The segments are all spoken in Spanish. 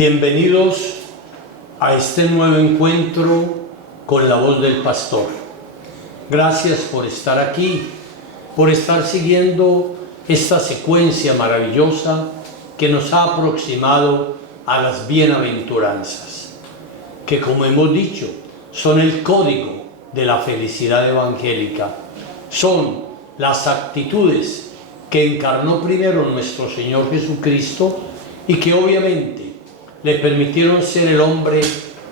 Bienvenidos a este nuevo encuentro con la voz del pastor. Gracias por estar aquí, por estar siguiendo esta secuencia maravillosa que nos ha aproximado a las bienaventuranzas, que, como hemos dicho, son el código de la felicidad evangélica. Son las actitudes que encarnó primero nuestro Señor Jesucristo y que obviamente le permitieron ser el hombre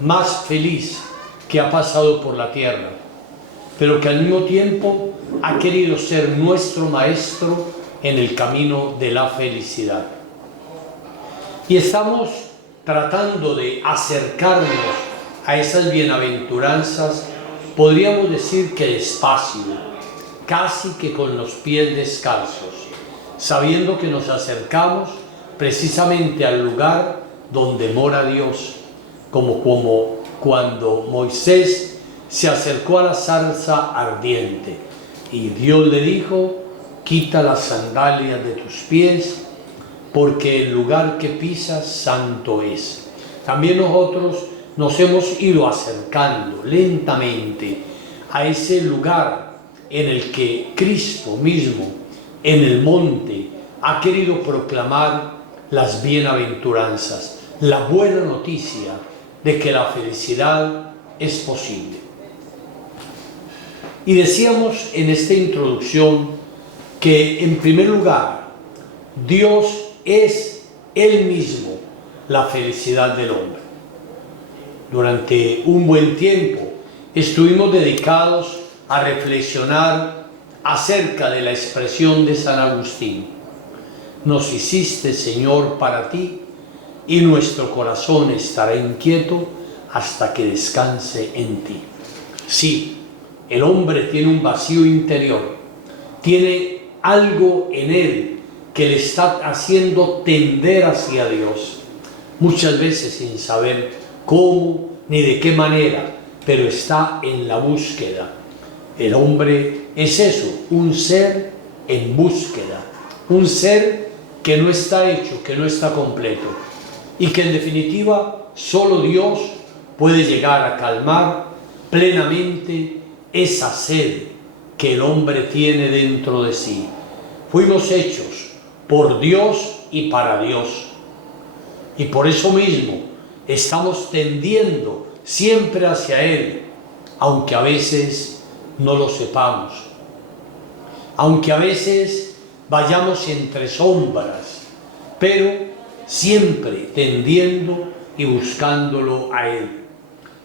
más feliz que ha pasado por la tierra, pero que al mismo tiempo ha querido ser nuestro maestro en el camino de la felicidad. Y estamos tratando de acercarnos a esas bienaventuranzas, podríamos decir que despacio, casi que con los pies descalzos, sabiendo que nos acercamos precisamente al lugar donde mora Dios, como cuando Moisés se acercó a la zarza ardiente y Dios le dijo: quita las sandalias de tus pies, porque el lugar que pisas santo es. También nosotros nos hemos ido acercando lentamente a ese lugar en el que Cristo mismo, en el monte, ha querido proclamar las bienaventuranzas, la buena noticia de que la felicidad es posible. Y decíamos en esta introducción que, en primer lugar, Dios es Él mismo la felicidad del hombre. Durante un buen tiempo estuvimos dedicados a reflexionar acerca de la expresión de San Agustín: nos hiciste, Señor, para ti, y nuestro corazón estará inquieto hasta que descanse en ti. Sí, el hombre tiene un vacío interior, tiene algo en él que le está haciendo tender hacia Dios, muchas veces sin saber cómo ni de qué manera, pero está en la búsqueda. El hombre es eso, un ser en búsqueda, un ser que no está hecho, que no está completo, y que en definitiva solo Dios puede llegar a calmar plenamente esa sed que el hombre tiene dentro de sí. Fuimos hechos por Dios y para Dios, y por eso mismo estamos tendiendo siempre hacia Él, aunque a veces no lo sepamos, aunque a veces vayamos entre sombras, pero siempre tendiendo y buscándolo a Él.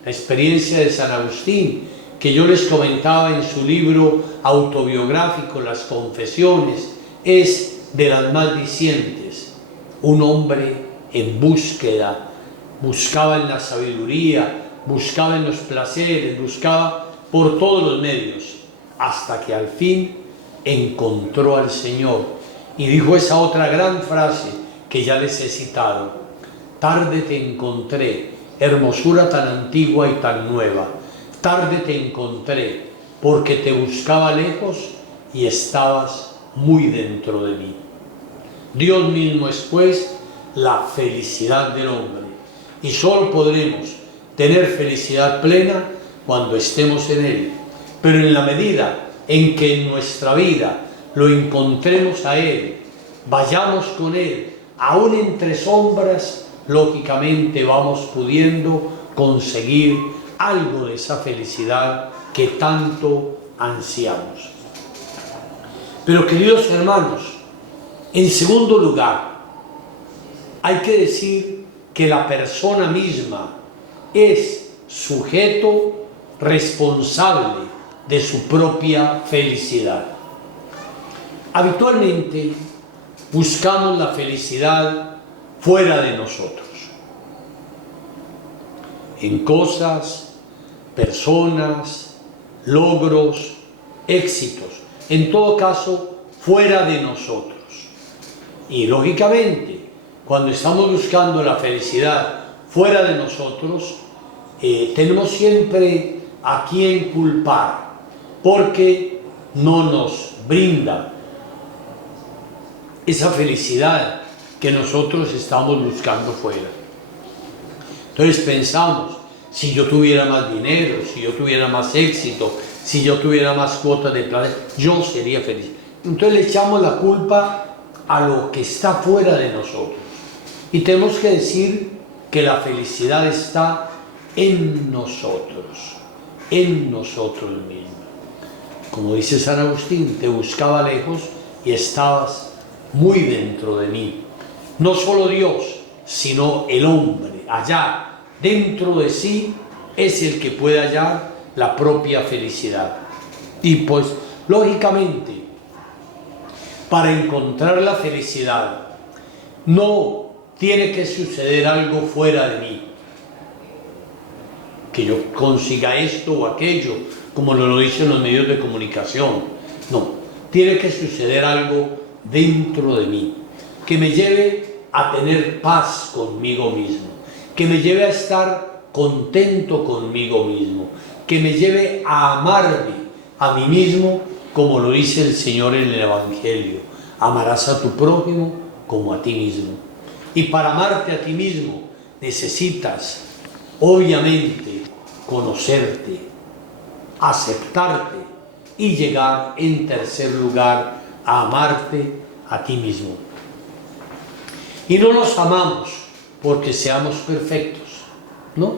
La experiencia de San Agustín, que yo les comentaba en su libro autobiográfico Las Confesiones, es de las más dicientes. Un hombre en búsqueda, buscaba en la sabiduría, buscaba en los placeres, buscaba por todos los medios, hasta que al fin encontró al Señor y dijo esa otra gran frase que ya les he citado: tarde te encontré, hermosura tan antigua y tan nueva, tarde te encontré, porque te buscaba lejos y estabas muy dentro de mí. Dios mismo es, pues, la felicidad del hombre, y solo podremos tener felicidad plena cuando estemos en Él, pero en la medida en que en nuestra vida lo encontremos a Él, vayamos con Él, aún entre sombras, lógicamente vamos pudiendo conseguir algo de esa felicidad que tanto ansiamos. Pero, queridos hermanos, en segundo lugar, hay que decir que la persona misma es sujeto responsable de su propia felicidad. Habitualmente buscamos la felicidad fuera de nosotros, en cosas, personas, logros, éxitos, en todo caso fuera de nosotros. Y lógicamente, cuando estamos buscando la felicidad fuera de nosotros, tenemos siempre a quién culpar, porque no nos brinda esa felicidad que nosotros estamos buscando fuera. Entonces pensamos, si yo tuviera más dinero, si yo tuviera más éxito, si yo tuviera más cuotas de planes, yo sería feliz. Entonces le echamos la culpa a lo que está fuera de nosotros. Y tenemos que decir que la felicidad está en nosotros mismos. Como dice San Agustín, te buscaba lejos y estabas muy dentro de mí. No solo Dios, sino el hombre, allá dentro de sí, es el que puede hallar la propia felicidad. Y pues, lógicamente, para encontrar la felicidad, no tiene que suceder algo fuera de mí, que yo consiga esto o aquello, como lo dicen los medios de comunicación. No, tiene que suceder algo dentro de mí, que me lleve a tener paz conmigo mismo, que me lleve a estar contento conmigo mismo, que me lleve a amarme a mí mismo, como lo dice el Señor en el Evangelio: amarás a tu prójimo como a ti mismo. Y para amarte a ti mismo necesitas, obviamente, conocerte, aceptarte y llegar, en tercer lugar, a amarte a ti mismo. Y no nos amamos porque seamos perfectos, ¿no?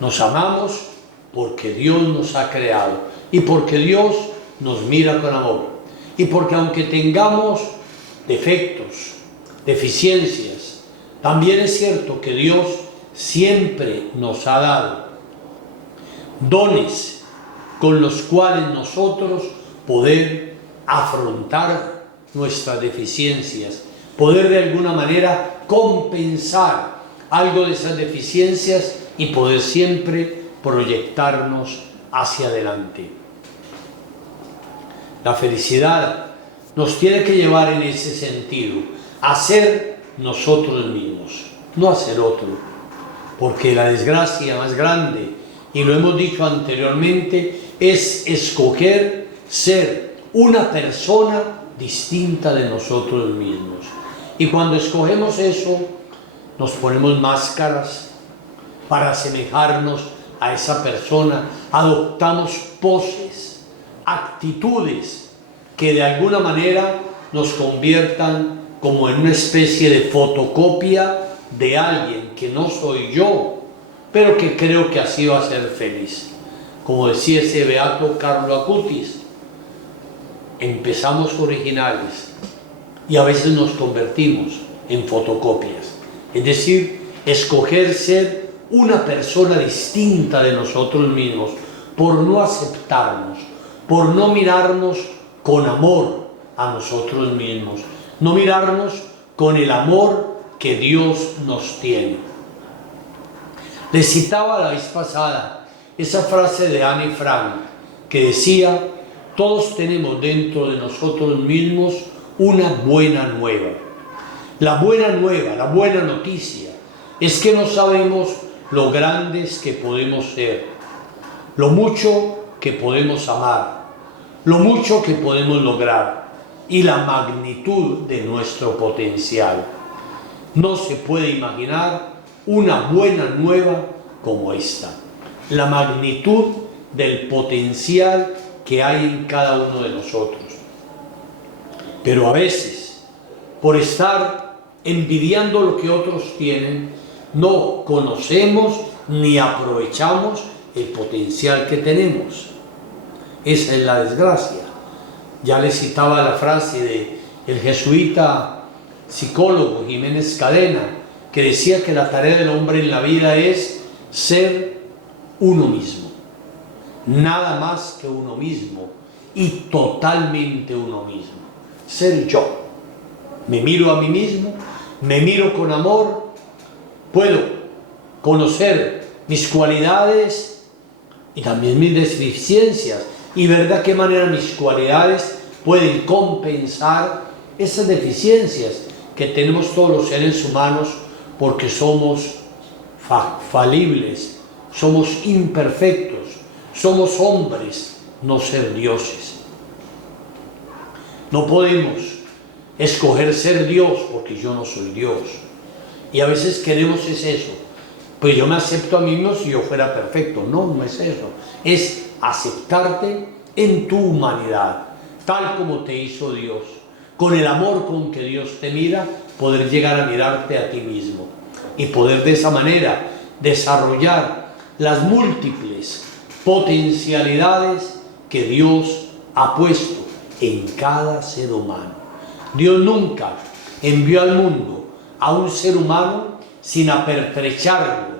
Nos amamos porque Dios nos ha creado y porque Dios nos mira con amor. Y porque aunque tengamos defectos, deficiencias, también es cierto que Dios siempre nos ha dado dones con los cuales nosotros poder afrontar nuestras deficiencias, poder de alguna manera compensar algo de esas deficiencias y poder siempre proyectarnos hacia adelante. La felicidad nos tiene que llevar en ese sentido, a ser nosotros mismos, no a ser otro, porque la desgracia más grande, y lo hemos dicho anteriormente, es escoger ser una persona distinta de nosotros mismos. Y cuando escogemos eso, nos ponemos máscaras para asemejarnos a esa persona, adoptamos poses, actitudes que de alguna manera nos conviertan como en una especie de fotocopia de alguien que no soy yo, pero que creo que así va a ser feliz. Como decía ese beato Carlo Acutis, empezamos originales y a veces nos convertimos en fotocopias. Es decir, escoger ser una persona distinta de nosotros mismos por no aceptarnos, por no mirarnos con amor a nosotros mismos, no mirarnos con el amor que Dios nos tiene. Les citaba la vez pasada esa frase de Anne Frank que decía: todos tenemos dentro de nosotros mismos una buena nueva. La buena nueva, la buena noticia es que no sabemos lo grandes que podemos ser, lo mucho que podemos amar, lo mucho que podemos lograr y la magnitud de nuestro potencial. No se puede imaginar una buena nueva como esta, la magnitud del potencial que hay en cada uno de nosotros. Pero a veces, por estar envidiando lo que otros tienen, no conocemos ni aprovechamos el potencial que tenemos. Esa es la desgracia. Ya les citaba la frase del jesuita psicólogo Jiménez Cadena, que decía que la tarea del hombre en la vida es ser uno mismo, nada más que uno mismo y totalmente uno mismo. Ser yo. Me miro a mí mismo, me miro con amor, puedo conocer mis cualidades y también mis deficiencias y ver de qué manera mis cualidades pueden compensar esas deficiencias que tenemos todos los seres humanos, porque somos falibles, somos imperfectos, somos hombres, no ser dioses. No podemos escoger ser Dios porque yo no soy Dios. Y a veces queremos es eso, pues yo me acepto a mí mismo si yo fuera perfecto. No, no es eso. Es aceptarte en tu humanidad, tal como te hizo Dios. Con el amor con que Dios te mira, poder llegar a mirarte a ti mismo y poder de esa manera desarrollar las múltiples potencialidades que Dios ha puesto en cada ser humano. Dios nunca envió al mundo a un ser humano sin apertrecharlo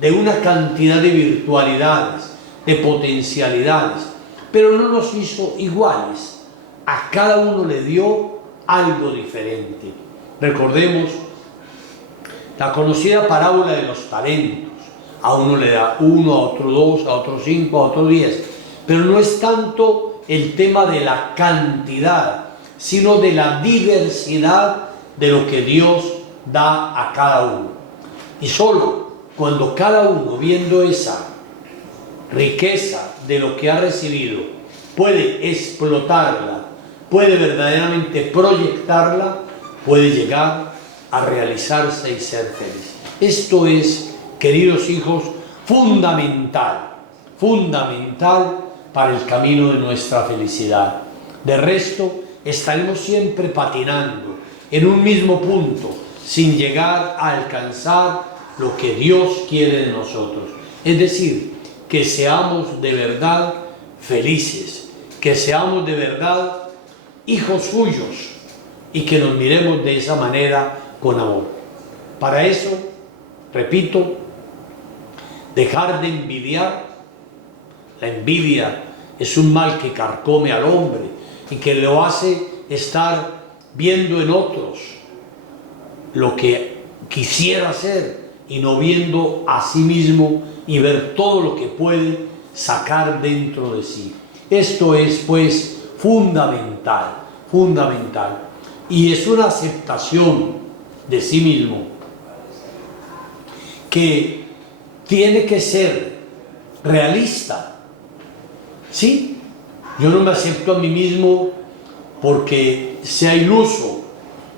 de una cantidad de virtualidades, de potencialidades, pero no los hizo iguales. A cada uno le dio algo diferente. Recordemos la conocida parábola de los talentos. A uno le da 1, a otro 2, a otro 5, a otro 10. Pero no es tanto el tema de la cantidad, sino de la diversidad de lo que Dios da a cada uno. Y solo cuando cada uno, viendo esa riqueza de lo que ha recibido, puede explotarla, puede verdaderamente proyectarla, puede llegar a realizarse y ser feliz. Esto es, queridos hijos, fundamental para el camino de nuestra felicidad. De resto, estaremos siempre patinando en un mismo punto, sin llegar a alcanzar lo que Dios quiere de nosotros. Es decir, que seamos de verdad felices, que seamos de verdad hijos suyos y que nos miremos de esa manera con amor. Para eso, repito, dejar de envidiar. La envidia es un mal que carcome al hombre y que lo hace estar viendo en otros lo que quisiera ser y no viendo a sí mismo y ver todo lo que puede sacar dentro de sí. Esto es pues fundamental. Y es una aceptación de sí mismo que tiene que ser realista. ¿Sí? Yo no me acepto a mí mismo porque sea iluso,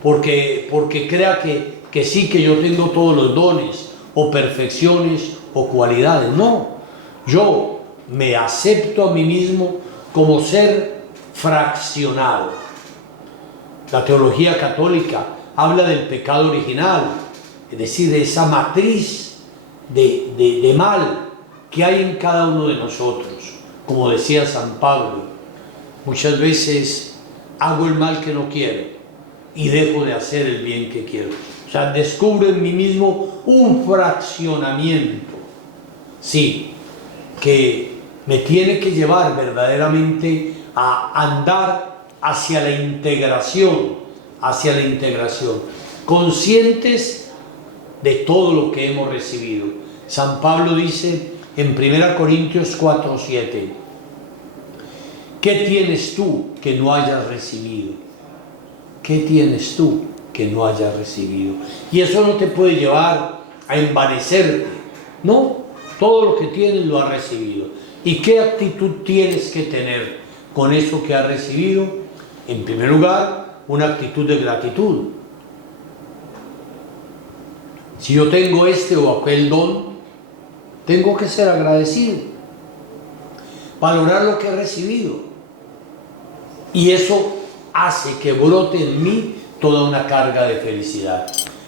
porque crea que sí, que yo tengo todos los dones o perfecciones o cualidades. No, yo me acepto a mí mismo como ser fraccionado. La teología católica habla del pecado original, es decir, de esa matriz de mal que hay en cada uno de nosotros. Como decía San Pablo, muchas veces hago el mal que no quiero y dejo de hacer el bien que quiero. O sea, descubro en mí mismo un fraccionamiento, sí, que me tiene que llevar verdaderamente a andar hacia la integración, conscientes de todo lo que hemos recibido. San Pablo dice en 1 Corintios 4:7, ¿qué tienes tú que no hayas recibido? ¿Qué tienes tú que no hayas recibido? Y eso no te puede llevar a envanecerte, no, todo lo que tienes lo has recibido. ¿Y qué actitud tienes que tener con eso que has recibido? En primer lugar, una actitud de gratitud. Si yo tengo este o aquel don, tengo que ser agradecido, valorar lo que he recibido, y eso hace que brote en mí toda una carga de felicidad.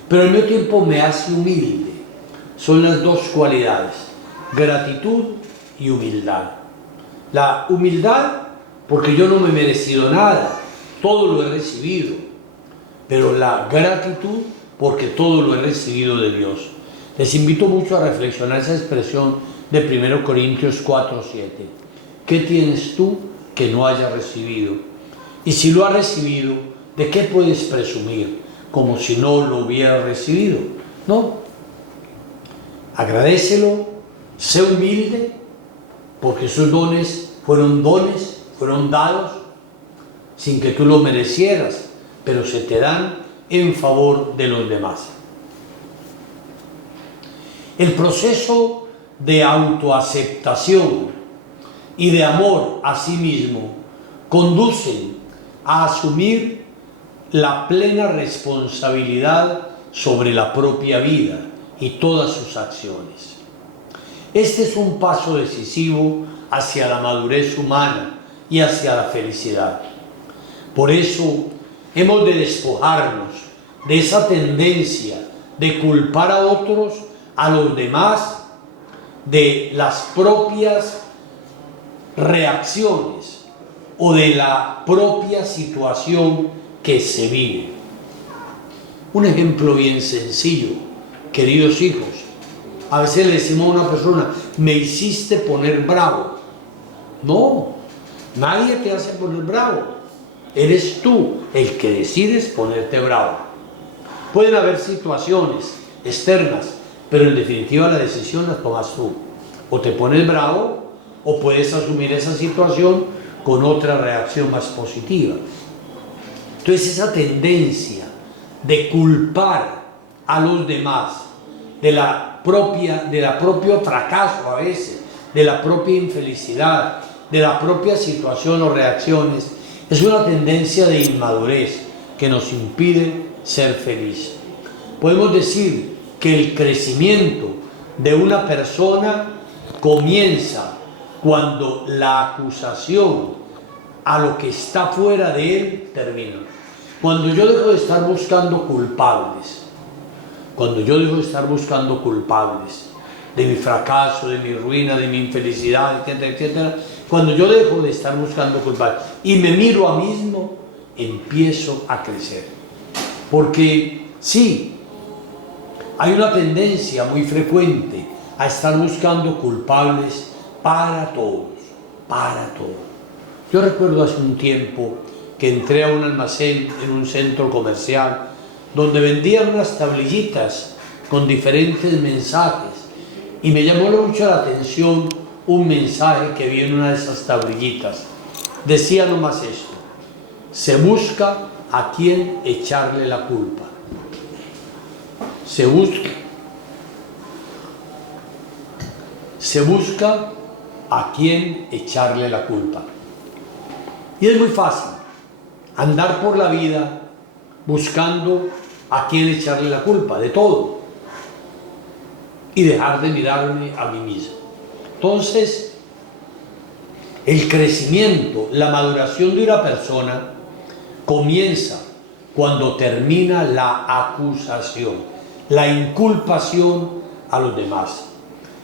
Pero al mismo tiempo me hace humilde. Son las dos cualidades, gratitud y humildad. La humildad, porque yo no me he merecido nada, todo lo he recibido, pero la gratitud, porque todo lo he recibido de Dios. Les invito mucho a reflexionar esa expresión de 1 Corintios 4:7. ¿Qué tienes tú que no hayas recibido? Y si lo has recibido, ¿de qué puedes presumir? Como si no lo hubieras recibido. No. Agradécelo, sé humilde, porque esos dones fueron dados sin que tú lo merecieras, pero se te dan en favor de los demás. El proceso de autoaceptación y de amor a sí mismo conducen a asumir la plena responsabilidad sobre la propia vida y todas sus acciones. Este es un paso decisivo hacia la madurez humana y hacia la felicidad. Por eso hemos de despojarnos de esa tendencia de culpar a otros, a los demás, de las propias reacciones o de la propia situación que se vive. Un ejemplo bien sencillo, queridos hijos. A veces le decimos a una persona, me hiciste poner bravo. No, nadie te hace poner bravo. Eres tú el que decides ponerte bravo. Pueden haber situaciones externas, pero en definitiva la decisión la tomas tú. O te pones bravo, o puedes asumir esa situación con otra reacción más positiva. Entonces esa tendencia de culpar a los demás de la propio fracaso a veces, de la propia infelicidad, de la propia situación o reacciones, es una tendencia de inmadurez que nos impide ser felices. Podemos decir que el crecimiento de una persona comienza cuando la acusación a lo que está fuera de él termina. Cuando yo dejo de estar buscando culpables, de mi fracaso, de mi ruina, de mi infelicidad, etcétera, etcétera, cuando yo dejo de estar buscando culpables y me miro a mí mismo, empiezo a crecer. Porque sí, hay una tendencia muy frecuente a estar buscando culpables para todos. Yo recuerdo hace un tiempo que entré a un almacén en un centro comercial donde vendían unas tablillitas con diferentes mensajes y me llamó mucho la atención un mensaje que vi en una de esas tablillitas. Decía nomás esto: se busca a quién echarle la culpa. Se busca a quién echarle la culpa. Y es muy fácil andar por la vida buscando a quién echarle la culpa de todo y dejar de mirarme a mí mismo. Entonces, el crecimiento, la maduración de una persona comienza cuando termina la acusación, la inculpación a los demás.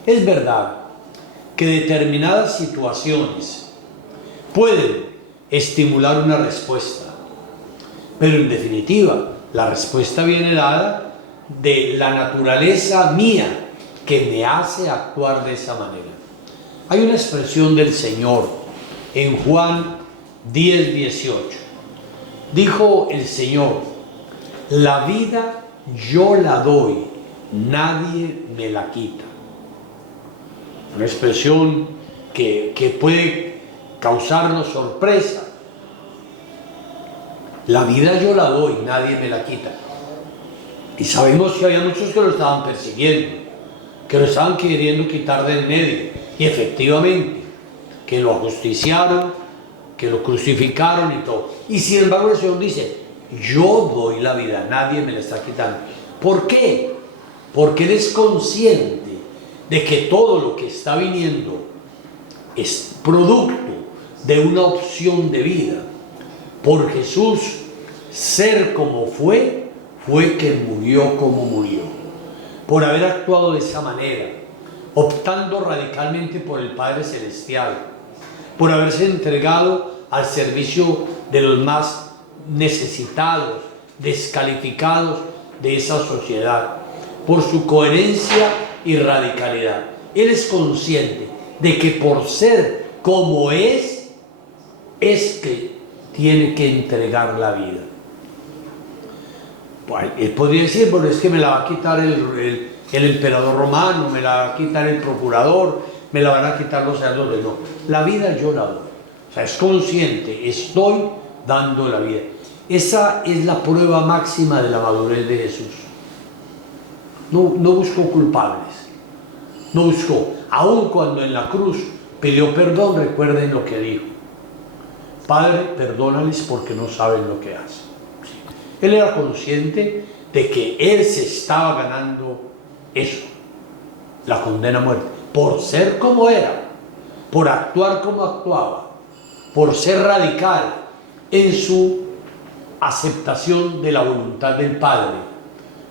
Es verdad que determinadas situaciones pueden estimular una respuesta, pero en definitiva la respuesta viene dada de la naturaleza mía que me hace actuar de esa manera. Hay una expresión del Señor en Juan 10:18. Dijo el Señor: la vida yo la doy, nadie me la quita. Una expresión que puede causarnos sorpresa. La vida yo la doy, nadie me la quita. Y sabemos que había muchos que lo estaban persiguiendo, que lo estaban queriendo quitar del medio. Y efectivamente, que lo ajusticiaron, que lo crucificaron y todo. Y sin embargo el Señor dice: yo doy la vida, nadie me la está quitando. ¿Por qué? Porque Él es consciente de que todo lo que está viniendo es producto de una opción de vida. Por Jesús ser como fue que murió como murió. Por haber actuado de esa manera, optando radicalmente por el Padre Celestial, por haberse entregado al servicio de los más necesitados, descalificados de esa sociedad, por su coherencia y radicalidad. Él es consciente de que por ser como es que tiene que entregar la vida. Bueno, él podría decir: bueno, es que me la va a quitar el emperador romano, me la va a quitar el procurador, me la van a quitar los sacerdotes. No, la vida yo la doy. O sea, es consciente, estoy dando la vida. Esa es la prueba máxima de la madurez de Jesús. No buscó culpables, no buscó. Aun cuando en la cruz pidió perdón, recuerden lo que dijo: Padre, perdónales porque no saben lo que hacen. Él era consciente de que Él se estaba ganando eso, la condena a muerte, por ser como era, por actuar como actuaba, por ser radical en su aceptación de la voluntad del Padre,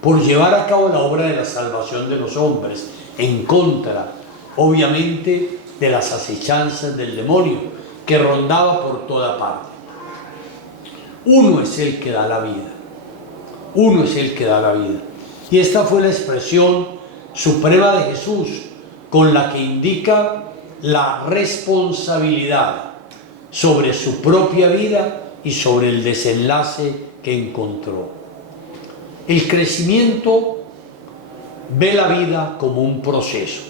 por llevar a cabo la obra de la salvación de los hombres, en contra, obviamente, de las acechanzas del demonio que rondaba por toda parte. Uno es el que da la vida. Uno es el que da la vida. Y esta fue la expresión suprema de Jesús, con la que indica la responsabilidad sobre su propia vida y sobre el desenlace que encontró. El crecimiento ve la vida como un proceso,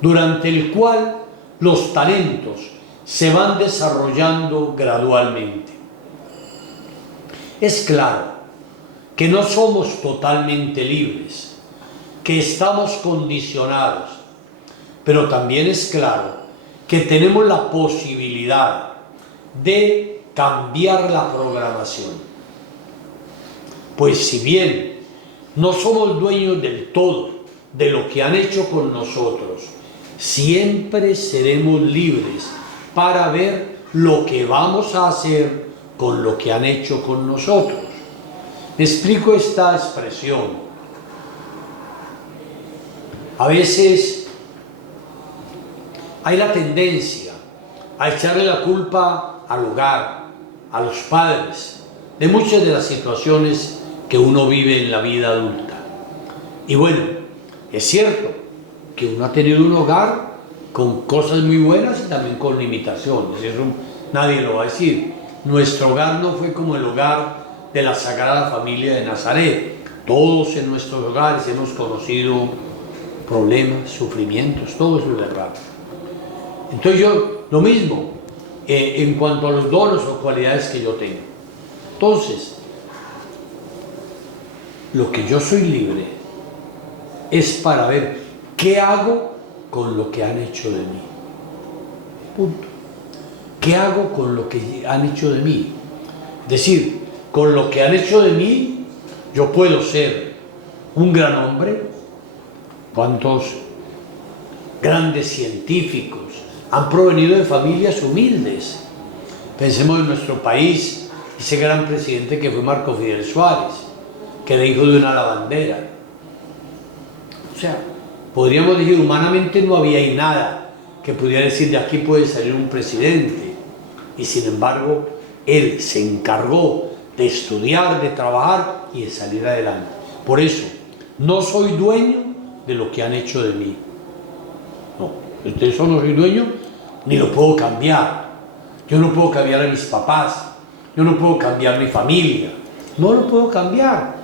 durante el cual los talentos se van desarrollando gradualmente. Es claro que no somos totalmente libres, que estamos condicionados, pero también es claro que tenemos la posibilidad de cambiar la programación. Pues si bien no somos dueños del todo de lo que han hecho con nosotros, siempre seremos libres para ver lo que vamos a hacer con lo que han hecho con nosotros. Explico esta expresión. A veces hay la tendencia a echarle la culpa al hogar, a los padres, de muchas de las situaciones que uno vive en la vida adulta. Y bueno, es cierto que uno ha tenido un hogar con cosas muy buenas y también con limitaciones, eso nadie lo va a decir. Nuestro hogar no fue como el hogar de la Sagrada Familia de Nazaret. Todos en nuestros hogares hemos conocido problemas, sufrimientos, todo eso es verdad. Entonces yo, lo mismo, en cuanto a los dones o cualidades que yo tengo. Entonces, lo que yo soy libre es para ver qué hago con lo que han hecho de mí. Punto. ¿Qué hago con lo que han hecho de mí? Es decir, con lo que han hecho de mí, yo puedo ser un gran hombre. ¿Cuántos grandes científicos han provenido de familias humildes? Pensemos en nuestro país, ese gran presidente que fue Marco Fidel Suárez, que era hijo de una lavandera. O sea, podríamos decir, humanamente no había ahí nada que pudiera decir de aquí puede salir un presidente. Y sin embargo, él se encargó de estudiar, de trabajar y de salir adelante. Por eso, no soy dueño de lo que han hecho de mí. No, de eso no soy dueño, ni lo puedo cambiar. Yo no puedo cambiar a mis papás, yo no puedo cambiar mi familia, no lo puedo cambiar.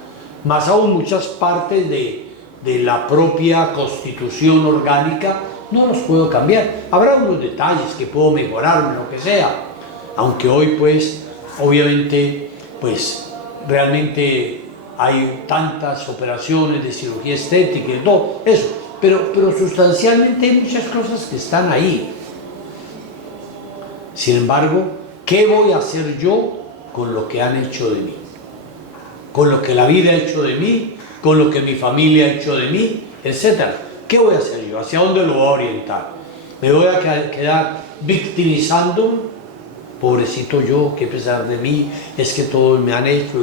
Más aún muchas partes de la propia constitución orgánica no los puedo cambiar. Habrá unos detalles que puedo mejorar, lo que sea, aunque hoy pues obviamente pues realmente hay tantas operaciones de cirugía estética y todo eso, pero sustancialmente hay muchas cosas que están ahí. Sin embargo, ¿qué voy a hacer yo con lo que han hecho de mí? Con lo que la vida ha hecho de mí, con lo que mi familia ha hecho de mí, etcétera. ¿Qué voy a hacer yo? ¿Hacia dónde lo voy a orientar? ¿Me voy a quedar victimizando? Pobrecito yo, que a pesar de mí es que todos me han hecho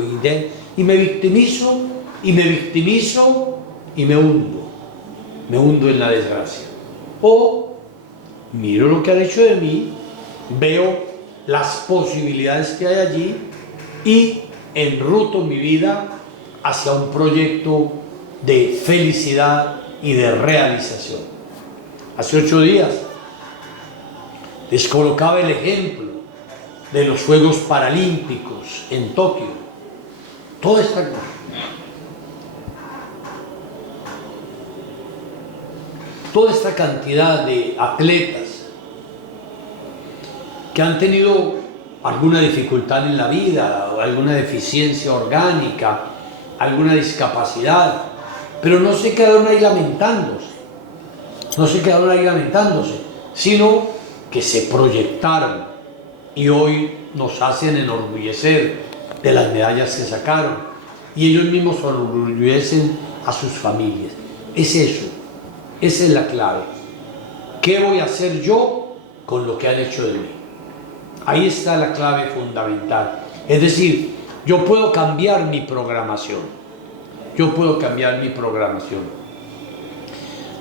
y me victimizo y me hundo en la desgracia. O miro lo que han hecho de mí, veo las posibilidades que hay allí y enruto mi vida hacia un proyecto de felicidad y de realización. Hace 8 días les colocaba el ejemplo de los Juegos Paralímpicos en Tokio. Toda esta cantidad de atletas que han tenido alguna dificultad en la vida, o alguna deficiencia orgánica, alguna discapacidad, pero no se quedaron ahí lamentándose, sino que se proyectaron y hoy nos hacen enorgullecer de las medallas que sacaron y ellos mismos enorgullecen a sus familias. Es eso, esa es la clave. ¿Qué voy a hacer yo con lo que han hecho de mí? Ahí está la clave fundamental. Es decir, yo puedo cambiar mi programación. Yo puedo cambiar mi programación.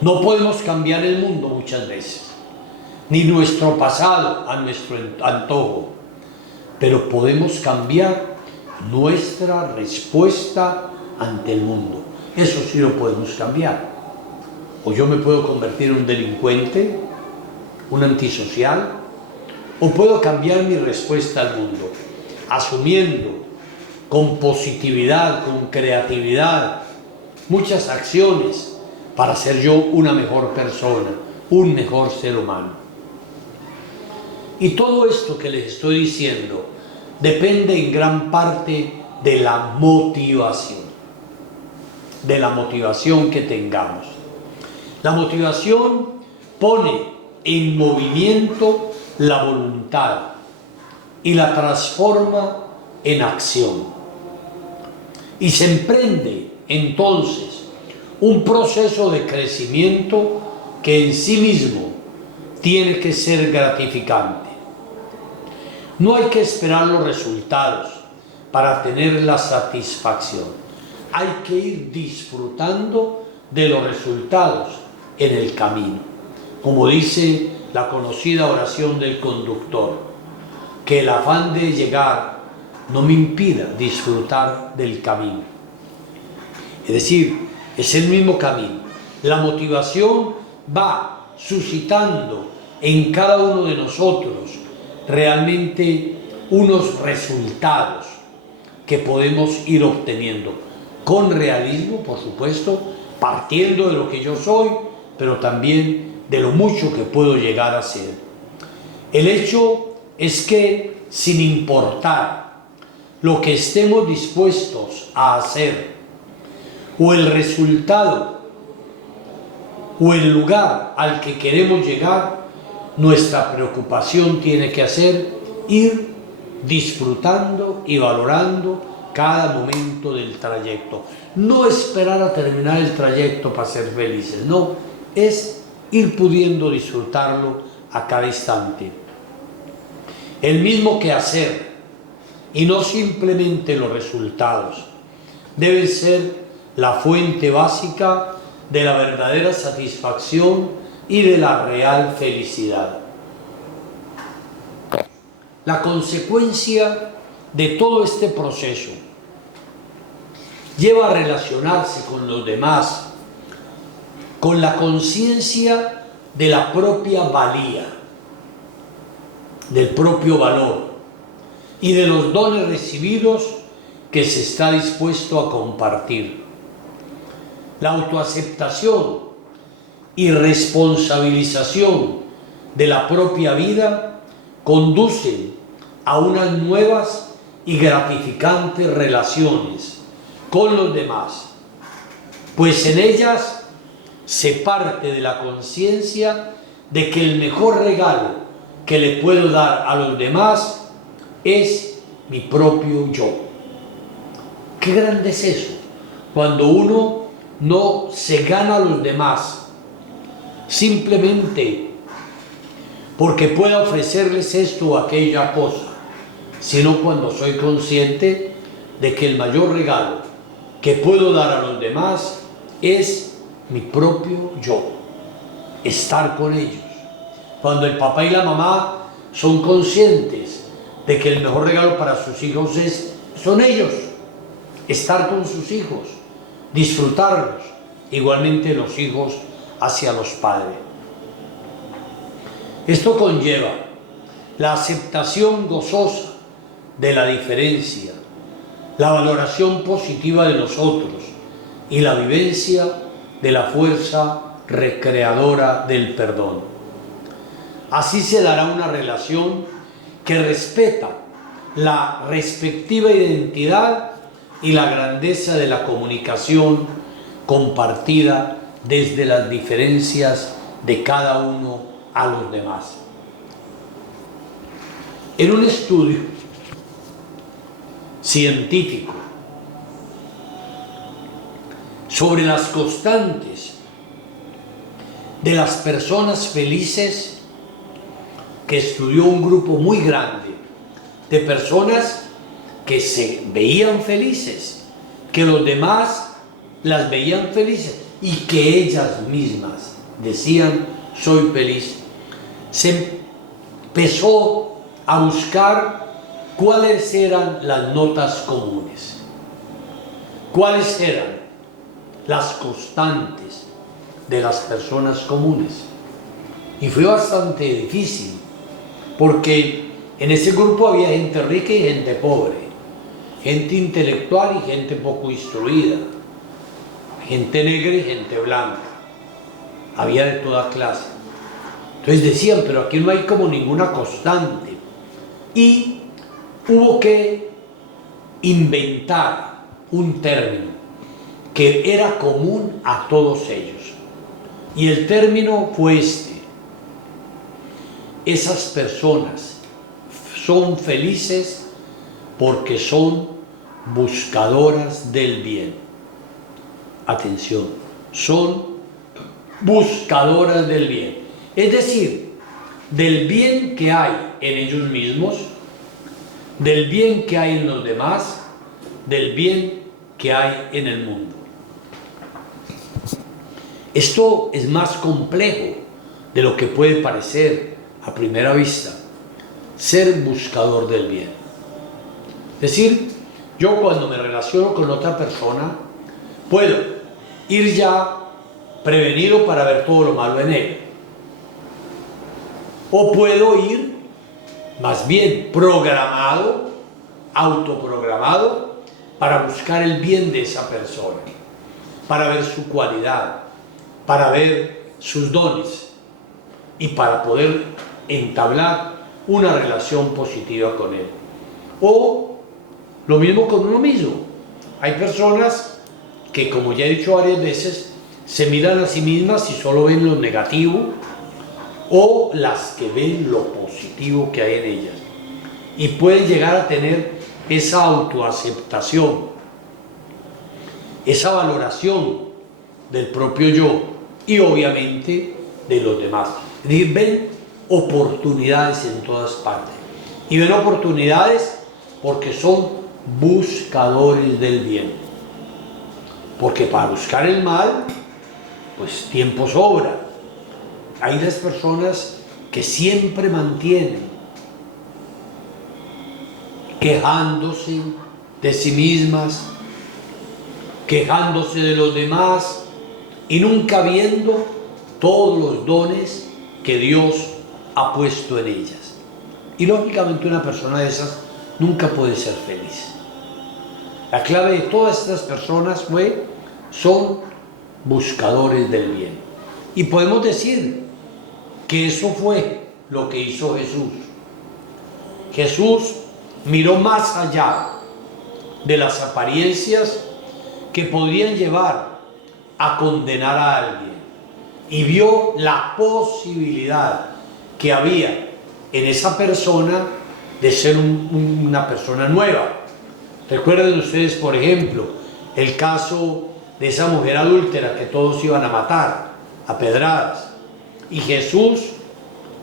No podemos cambiar el mundo muchas veces, ni nuestro pasado a nuestro antojo, pero podemos cambiar nuestra respuesta ante el mundo. Eso sí lo podemos cambiar. O yo me puedo convertir en un delincuente, un antisocial, o puedo cambiar mi respuesta al mundo, asumiendo con positividad, con creatividad, muchas acciones para ser yo una mejor persona, un mejor ser humano. Y todo esto que les estoy diciendo depende en gran parte de la motivación que tengamos. La motivación pone en movimiento la voluntad y la transforma en acción. Y se emprende entonces un proceso de crecimiento que en sí mismo tiene que ser gratificante. No hay que esperar los resultados para tener la satisfacción. Hay que ir disfrutando de los resultados en el camino. Como dice la conocida oración del conductor, que el afán de llegar no me impida disfrutar del camino. Es decir, es el mismo camino. La motivación va suscitando en cada uno de nosotros realmente unos resultados que podemos ir obteniendo con realismo, por supuesto, partiendo de lo que yo soy, pero también de lo mucho que puedo llegar a ser. El hecho es que, sin importar lo que estemos dispuestos a hacer, o el resultado, o el lugar al que queremos llegar, nuestra preocupación tiene que ser ir disfrutando y valorando cada momento del trayecto. No esperar a terminar el trayecto para ser felices, no, es ir pudiendo disfrutarlo a cada instante. El mismo quehacer y no simplemente los resultados deben ser la fuente básica de la verdadera satisfacción y de la real felicidad. La consecuencia de todo este proceso lleva a relacionarse con los demás con la conciencia de la propia valía, del propio valor y de los dones recibidos que se está dispuesto a compartir. La autoaceptación y responsabilización de la propia vida conducen a unas nuevas y gratificantes relaciones con los demás, pues en ellas se parte de la conciencia de que el mejor regalo que le puedo dar a los demás es mi propio yo. Qué grande es eso, cuando uno no se gana a los demás simplemente porque pueda ofrecerles esto o aquella cosa, sino cuando soy consciente de que el mayor regalo que puedo dar a los demás es mi propio yo, estar con ellos. Cuando el papá y la mamá son conscientes de que el mejor regalo para sus hijos son ellos, estar con sus hijos, disfrutarlos, igualmente los hijos hacia los padres. Esto conlleva la aceptación gozosa de la diferencia, la valoración positiva de los otros y la vivencia de la fuerza recreadora del perdón. Así se dará una relación que respeta la respectiva identidad y la grandeza de la comunicación compartida desde las diferencias de cada uno a los demás. En un estudio científico sobre las constantes de las personas felices que estudió un grupo muy grande de personas que se veían felices, que los demás las veían felices y que ellas mismas decían soy feliz. Se empezó a buscar cuáles eran las notas comunes, cuáles eran las constantes de las personas comunes. Y fue bastante difícil, porque en ese grupo había gente rica y gente pobre, gente intelectual y gente poco instruida, gente negra y gente blanca, había de toda clase. Entonces decían, pero aquí no hay como ninguna constante. Y hubo que inventar un término que era común a todos ellos. Y el término fue este: esas personas son felices porque son buscadoras del bien. Atención, son buscadoras del bien. Es decir, del bien que hay en ellos mismos, del bien que hay en los demás, del bien que hay en el mundo. Esto es más complejo de lo que puede parecer a primera vista, ser buscador del bien. Es decir, yo cuando me relaciono con otra persona, puedo ir ya prevenido para ver todo lo malo en él. O puedo ir más bien programado, autoprogramado, para buscar el bien de esa persona, para ver su cualidad, para ver sus dones y para poder entablar una relación positiva con él. O lo mismo con uno mismo. Hay personas que, como ya he dicho varias veces, se miran a sí mismas y solo ven lo negativo, o las que ven lo positivo que hay en ellas, y pueden llegar a tener esa autoaceptación, esa valoración del propio yo y obviamente de los demás. Es decir, ven oportunidades en todas partes, y ven oportunidades porque son buscadores del bien, porque para buscar el mal pues tiempo sobra. Hay las personas que siempre mantienen quejándose de sí mismas, quejándose de los demás y nunca viendo todos los dones que Dios ha puesto en ellas. Y lógicamente una persona de esas nunca puede ser feliz. La clave de todas estas personas son buscadores del bien. Y podemos decir que eso fue lo que hizo Jesús. Jesús miró más allá de las apariencias que podrían llevar a condenar a alguien y vio la posibilidad que había en esa persona de ser una persona nueva. Recuerden ustedes, por ejemplo, el caso de esa mujer adúltera que todos iban a matar a pedradas, y Jesús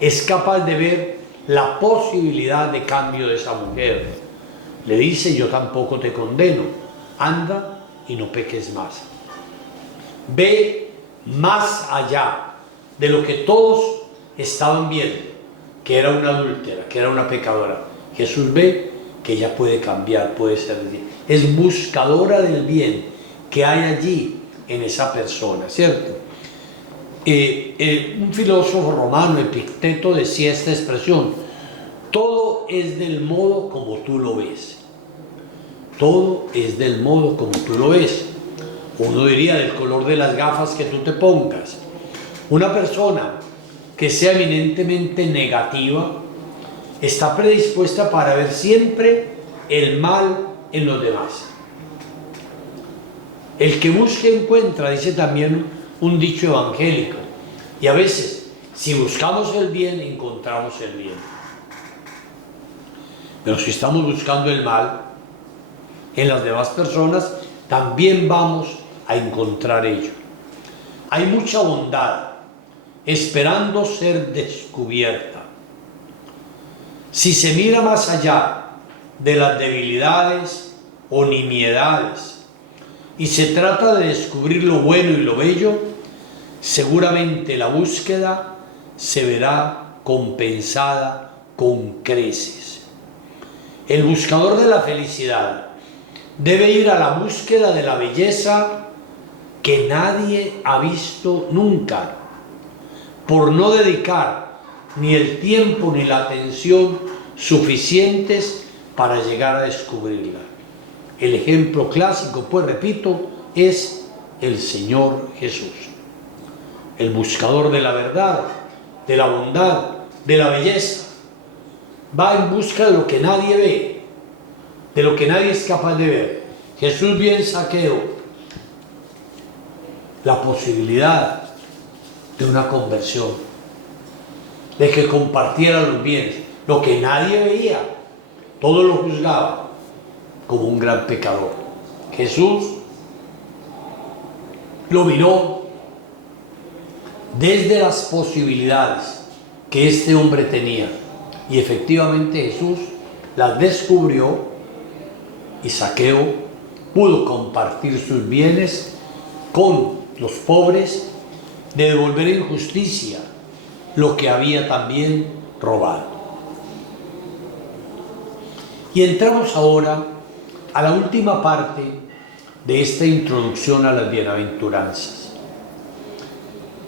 es capaz de ver la posibilidad de cambio de esa mujer. Le dice: yo tampoco te condeno, anda y no peques más. Ve más allá de lo que todos estaban viendo, que era una adúltera, que era una pecadora. Jesús ve que ella puede cambiar, puede ser, es buscadora del bien que hay allí en esa persona, ¿cierto? Un filósofo romano, Epicteto, decía esta expresión: todo es del modo como tú lo ves. Todo es del modo como tú lo ves. Uno diría del color de las gafas que tú te pongas. Una persona que sea eminentemente negativa está predispuesta para ver siempre el mal en los demás. El que busca encuentra, dice también un dicho evangélico. Y a veces, si buscamos el bien, encontramos el bien. Pero si estamos buscando el mal en las demás personas, también vamos a encontrar ello. Hay mucha bondad esperando ser descubierta. Si se mira más allá de las debilidades o nimiedades y se trata de descubrir lo bueno y lo bello, seguramente la búsqueda se verá compensada con creces. El buscador de la felicidad debe ir a la búsqueda de la belleza que nadie ha visto nunca, por no dedicar ni el tiempo ni la atención suficientes para llegar a descubrirla. El ejemplo clásico, pues repito, es el Señor Jesús. El buscador de la verdad, de la bondad, de la belleza, va en busca de lo que nadie ve, de lo que nadie es capaz de ver. Jesús vio en Zaqueo la posibilidad de una conversión, de que compartiera los bienes, lo que nadie veía, todo lo juzgaba como un gran pecador. Jesús lo miró desde las posibilidades que este hombre tenía y efectivamente Jesús las descubrió y Zaqueo pudo compartir sus bienes con los pobres, de devolver en justicia lo que había también robado. Y entramos ahora a la última parte de esta introducción a las bienaventuranzas.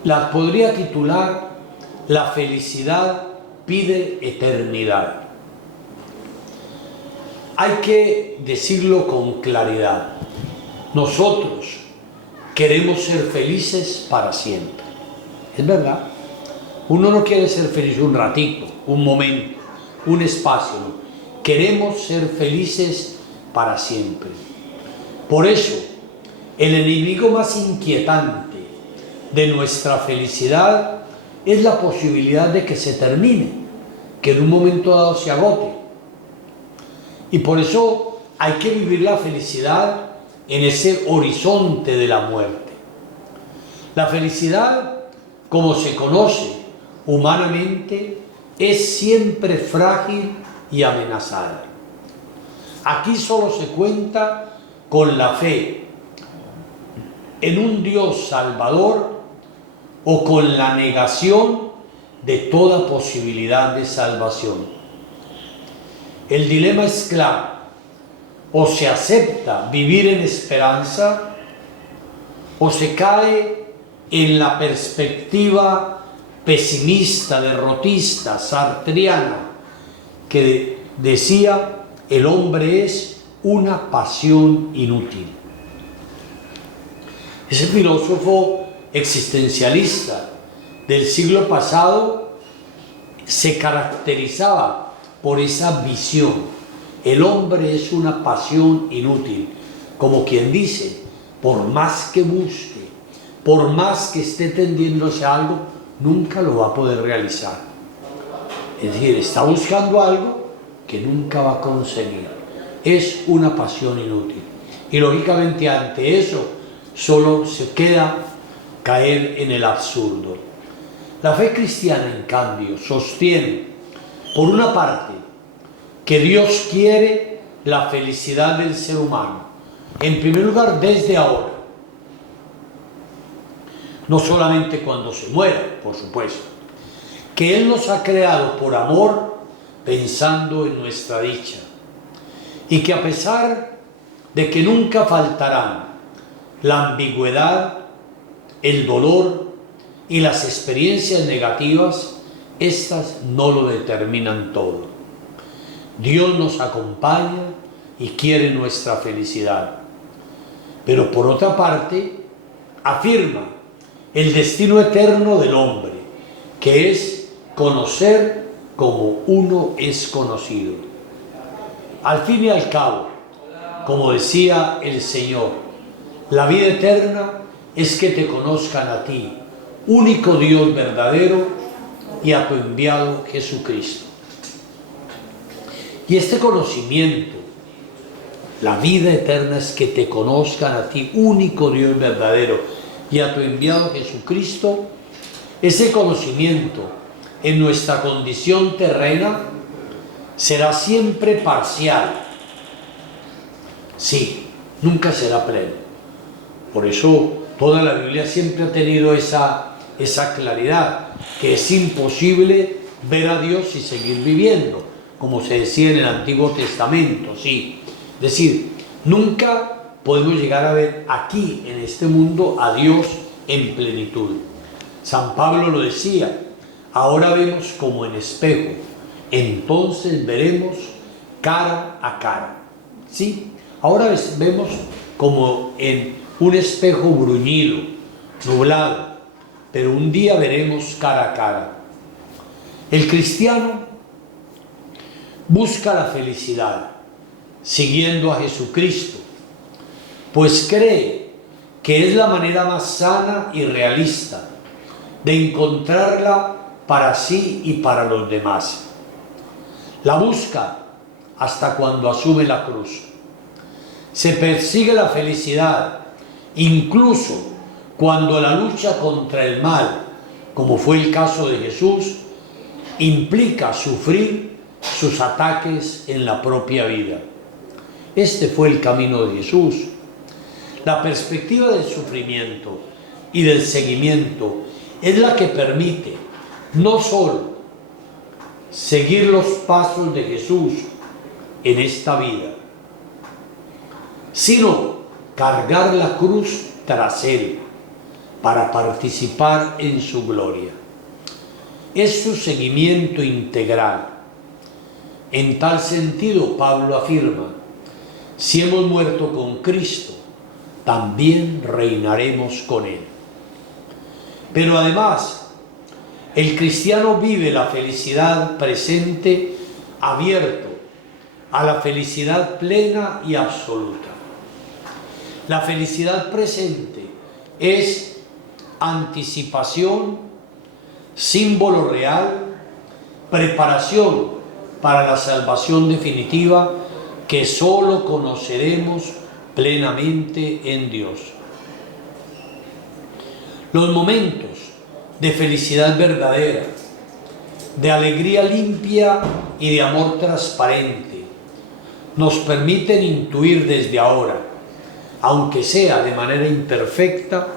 La podría titular La felicidad pide eternidad. Hay que decirlo con claridad. Nosotros queremos ser felices para siempre. Es verdad. Uno no quiere ser feliz un ratito, un momento, un espacio. No. Queremos ser felices para siempre. Por eso, el enemigo más inquietante de nuestra felicidad es la posibilidad de que se termine, que en un momento dado se agote. Y por eso hay que vivir la felicidad en ese horizonte de la muerte. La felicidad, como se conoce humanamente, es siempre frágil y amenazada. Aquí solo se cuenta con la fe en un Dios salvador o con la negación de toda posibilidad de salvación. El dilema es claro: o se acepta vivir en esperanza o se cae en la perspectiva pesimista, derrotista, sartriana, que decía: el hombre es una pasión inútil. Ese filósofo existencialista del siglo pasado se caracterizaba por esa visión. El hombre es una pasión inútil, como quien dice, por más que busque, por más que esté tendiéndose a algo, nunca lo va a poder realizar. Es decir, está buscando algo que nunca va a conseguir. Es una pasión inútil. Y lógicamente ante eso solo se queda caer en el absurdo. La fe cristiana, en cambio, sostiene, por una parte, que Dios quiere la felicidad del ser humano, en primer lugar desde ahora, no solamente cuando se muera, por supuesto, que Él nos ha creado por amor, pensando en nuestra dicha, y que a pesar de que nunca faltarán la ambigüedad, el dolor y las experiencias negativas, estas no lo determinan todo. Dios nos acompaña y quiere nuestra felicidad. Pero por otra parte, afirma el destino eterno del hombre, que es conocer como uno es conocido. Al fin y al cabo, como decía el Señor, la vida eterna es que te conozcan a ti, único Dios verdadero, y a tu enviado Jesucristo. Y este conocimiento, la vida eterna, es que te conozcan a ti, único Dios verdadero, y a tu enviado Jesucristo, Ese conocimiento en nuestra condición terrena será siempre parcial. Sí, nunca será pleno. Por eso toda la Biblia siempre ha tenido esa claridad, que es imposible ver a Dios y seguir viviendo, como se decía en el Antiguo Testamento, sí. Es decir, nunca podemos llegar a ver aquí, en este mundo, a Dios en plenitud. San Pablo lo decía: ahora vemos como en espejo, entonces veremos cara a cara. ¿Sí? Ahora vemos como en un espejo bruñido, nublado, pero un día veremos cara a cara. El cristiano busca la felicidad siguiendo a Jesucristo, pues cree que es la manera más sana y realista de encontrarla para sí y para los demás. La busca hasta cuando asume la cruz. Se persigue la felicidad incluso cuando la lucha contra el mal, como fue el caso de Jesús, implica sufrir sus ataques en la propia vida. Este fue el camino de Jesús. La perspectiva del sufrimiento y del seguimiento es la que permite no solo seguir los pasos de Jesús en esta vida, sino cargar la cruz tras Él para participar en su gloria. Es su seguimiento integral. En tal sentido, Pablo afirma: si hemos muerto con Cristo, también reinaremos con Él. Pero además, el cristiano vive la felicidad presente abierto a la felicidad plena y absoluta. La felicidad presente es anticipación, símbolo real, preparación para la salvación definitiva que solo conoceremos plenamente en Dios. Los momentos de felicidad verdadera, de alegría limpia y de amor transparente nos permiten intuir desde ahora, aunque sea de manera imperfecta,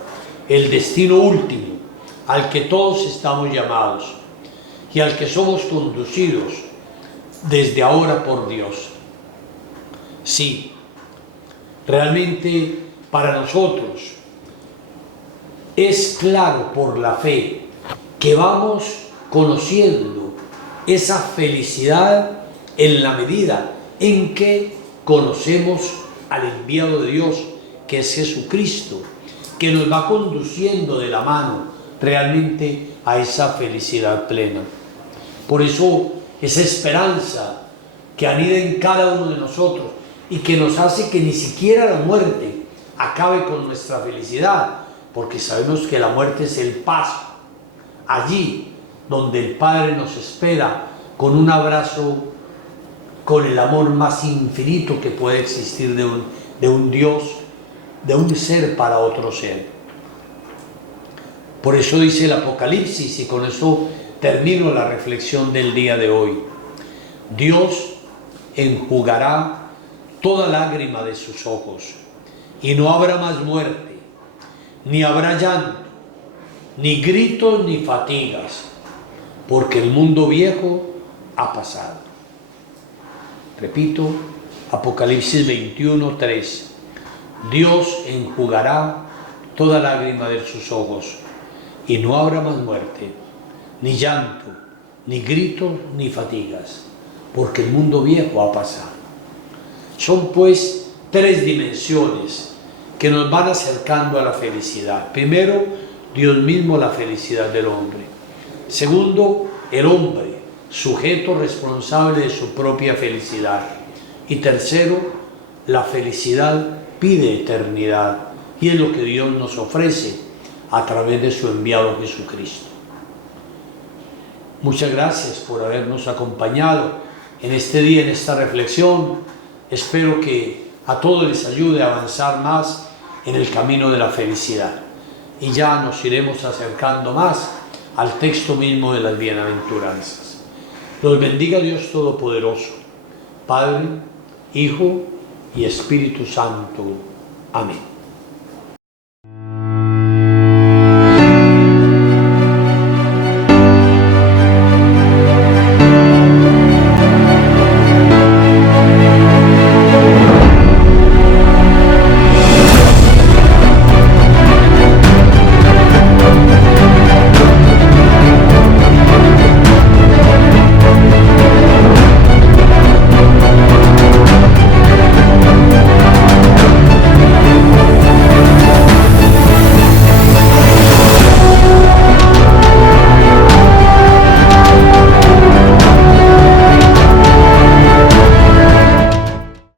el destino último al que todos estamos llamados y al que somos conducidos desde ahora por Dios. Sí, realmente para nosotros es claro por la fe que vamos conociendo esa felicidad en la medida en que conocemos al enviado de Dios, que es Jesucristo, que nos va conduciendo de la mano realmente a esa felicidad plena. Por eso esa esperanza que anida en cada uno de nosotros y que nos hace que ni siquiera la muerte acabe con nuestra felicidad, porque sabemos que la muerte es el paso, allí donde el Padre nos espera con un abrazo, con el amor más infinito que puede existir de un Dios, de un ser para otro ser. Por eso dice el Apocalipsis, y con eso termino la reflexión del día de hoy: Dios enjugará toda lágrima de sus ojos, y no habrá más muerte, ni habrá llanto, ni gritos, ni fatigas, porque el mundo viejo ha pasado. Repito, Apocalipsis 21:3. Dios enjugará toda lágrima de sus ojos, y no habrá más muerte, ni llanto, ni gritos, ni fatigas, porque el mundo viejo ha pasado. Son pues tres dimensiones que nos van acercando a la felicidad. Primero, Dios mismo, la felicidad del hombre. Segundo, el hombre, sujeto responsable de su propia felicidad. Y tercero, la felicidad pide eternidad, y es lo que Dios nos ofrece a través de su enviado Jesucristo. Muchas gracias por habernos acompañado en este día, en esta reflexión. Espero que a todos les ayude a avanzar más en el camino de la felicidad. Y ya nos iremos acercando más al texto mismo de las bienaventuranzas. Los bendiga Dios Todopoderoso, Padre, Hijo y Espíritu Santo. Amén.